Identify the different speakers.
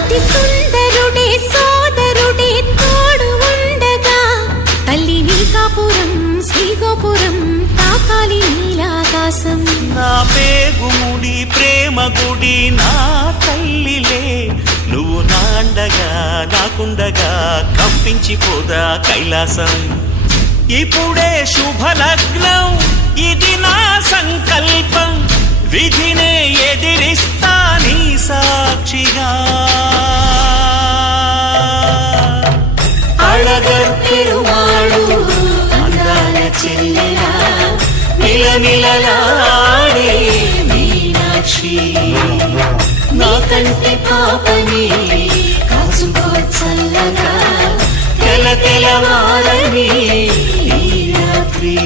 Speaker 1: అతి సుందరుడే సోదరుడే తోడు ఉండగా. తల్లి నీకాపురం శ్రీగోపురం తాకాలి నీలాకాశం.
Speaker 2: నా పేగుముడి ప్రేమ గుడి నా తల్లిలే. నువ్వు నాండగా నాకుండగా కంపించిపోదా కైలాసం. ఇప్పుడే శుభలగ్నం ఇది నా సంకల్పం. విధినే ఎదిరిస్తా అళగర్ పెరుమాళు అందాల చెల్లెలా నిలనిలలాడే మీనాక్షి.
Speaker 1: నీ కంటి పాపని కాచుకో చల్లగా
Speaker 2: తెల తెలవారని ఈ రాత్రి.